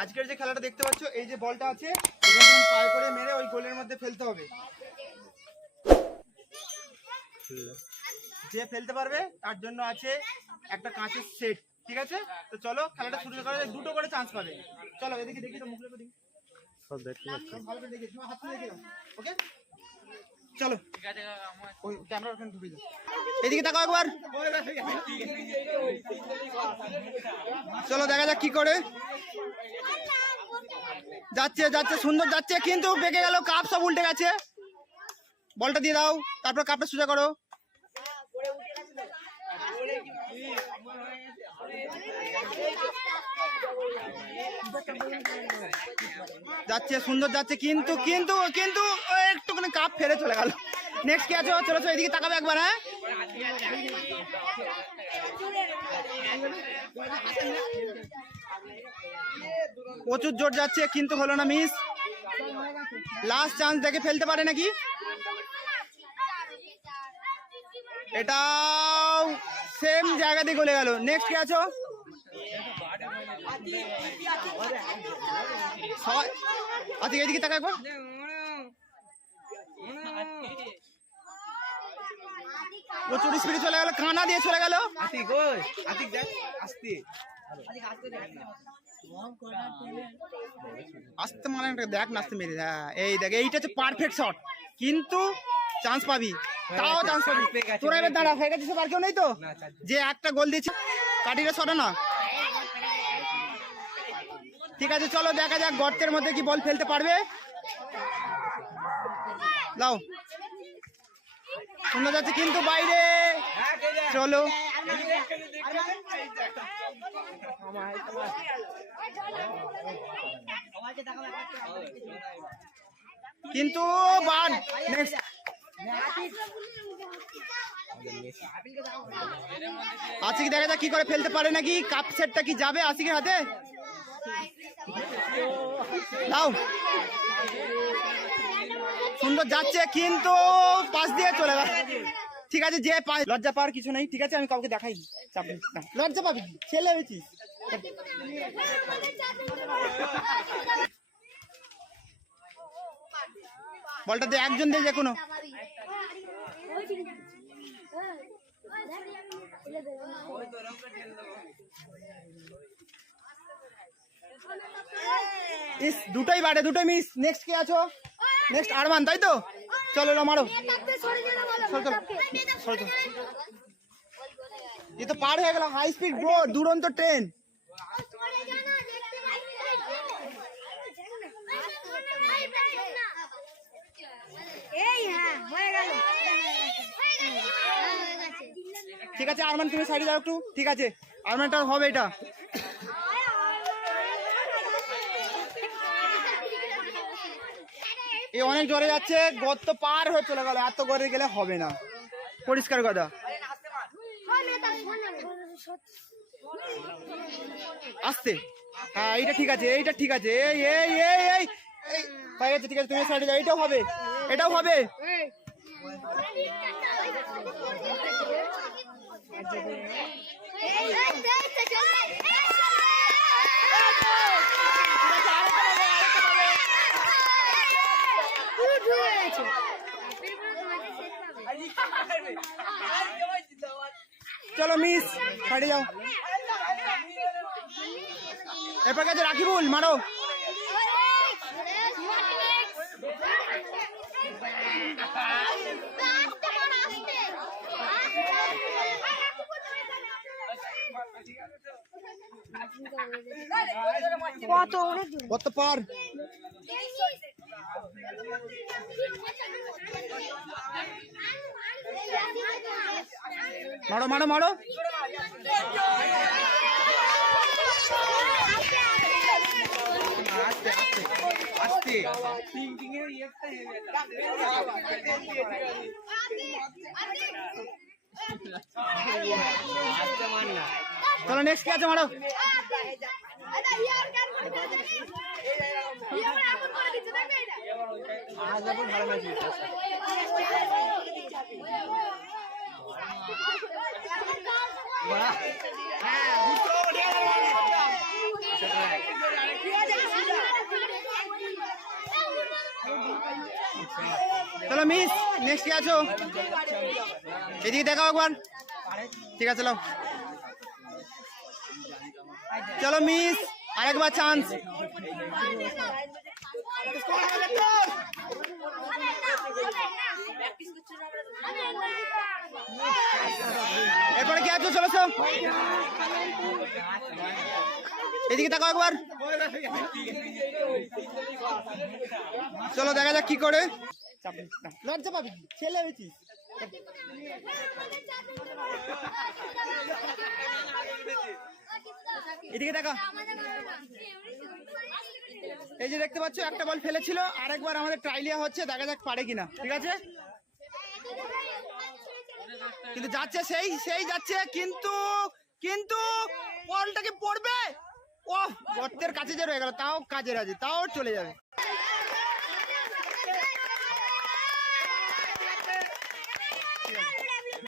আজকের যে খেলাটা দেখতে পাচ্ছ, এই যে বলটা আছে এখানে পায়ে করে মেরে ওই গোলের মধ্যে ফেলতে হবে। যে ফেলতে পারবে তার জন্য আছে একটা কাঁচের সেট, ঠিক আছে? তো চলো খেলাটা শুরু করা যায়, দুটো করে চান্স পাবে। চলো এদিকে দেখি তো, মুখ লেগে দেখি সব দেখতে পাচ্ছি, ভালো করে দেখি, তোমার হাত তুলে দেখি। ওকে চলো, ওই ক্যামেরা ওখানে ঢুকে যাও, এদিকে তাকাও একবার। চলো দেখা যাক কি করে যাচ্ছে, যাচ্ছে সুন্দর যাচ্ছে, কিন্তু বেঁকে গেল, কাপ সব উল্টে গেছে। বলটা দিয়ে দাও, তারপর কাপটা সোজা করো। যাচ্ছে সুন্দর যাচ্ছে, কিন্তু কিন্তু কিন্তু একটুখানি কাপ ফেলে চলে গেল। নেক্সট কি আছে? চলো চলো এদিকে তাকাবে একবার। হ্যাঁ প্রচুর জোর যাচ্ছে, কিন্তু হলো না, মিস। লাস্ট চান্স দেখে ফেলতে পারে নাকি? এটাও সেম জায়গা দিয়ে গলে গেল। নেক্সট কি আছো? আচ্ছা এদিকে তাকা একবার। প্রচুর স্পিডে চলে গেল, কানা দিয়ে চলে গেল। আস্তে মানে দেখ না, আস্তে মেরে। হ্যাঁ এই দেখ, এইটা হচ্ছে পারফেক্ট শট, কিন্তু চান্স পাবি, তাও চান্স পাবি। তোরা এবার দাঁড়া, হয়ে গেছে, আর কেউ নেই তো? যে একটা গোল দিয়েছে কাটিরে শটে না। ঠিক আছে চলো দেখা যাক গর্তের মধ্যে কি বল ফেলতে পারবে। দাও, শোনা যাচ্ছে কিন্তু বাইরে। চলো কিন্তু বাদ। আশিক দেখা যাক কি করে ফেলতে পারে নাকি, কাপ সেটটা কি যাবে আশিকের হাতে? দাও, সুন্দর যাচ্ছে, কিন্তু পাশ দিয়ে চলে গেল। ঠিক আছে, যে লজ্জা পাওয়ার কিছু নেই, ঠিক আছে? আমি কাউকে দেখাই, লজ্জা পাবি, ছেলে হয়েছিস। বলটা দিয়ে একজন দিয়ে যে কোনো। দুটোই বাড়ে, দুটোই মিস। নেক্সট কি আছো? নেক্সট আরমান, তাই তো? চলো মারো, এ তো পার হয়ে গেল। হাই স্পিড ব্রো, দুরন্ত ট্রেন। ঠিক আছে আরমান, তুমি সাইডে যাও একটু। ঠিক আছে আরমানটা হবে, এটা এই অনেক জোরে যাচ্ছে, গর্ত পার হয়ে চলে গেল। এত করে গেলে হবে না, পরিষ্কার কথা। আসতে, হ্যাঁ এইটা ঠিক আছে, এইটা ঠিক আছে। এই এই এই এই হয়ে গেছে, ঠিক আছে তুমি সাইডে যাও। এটাও হবে, এটাও হবে। চলো মিস, সাইডে যাও। এরপর কাছে রাকিবুল, মারো। কত পার? মারো মারো মারো। চলো নেক্সট কি আছে? মারো। চলো মিস, নেক্সট কি আছো? এদিকে দেখাও একবার। ঠিক আছে চলো, চলো মিস, আরেকবার চান্স। এরপরে কি আছো? চলো এদিকে তাকাও একবার। চলো দেখা যাক কি করে। লজ্জা পাবি, ছেলে হয়েছিস। এদিকে দেখা, এই যে দেখতে পাচ্ছ একটা বল ফেলেছিল, আরেকবার আমাদের ট্রাইলিয়া হচ্ছে, দেখা যাক পারে কিনা। ঠিক আছে, কিন্তু যাচ্ছে সেই যাচ্ছে, কিন্তু কিন্তু বলটা কি পড়বে? ও গর্তের কাছে যে রয়ে গেল, তাও কাজে রাজি, তাও চলে যাবে।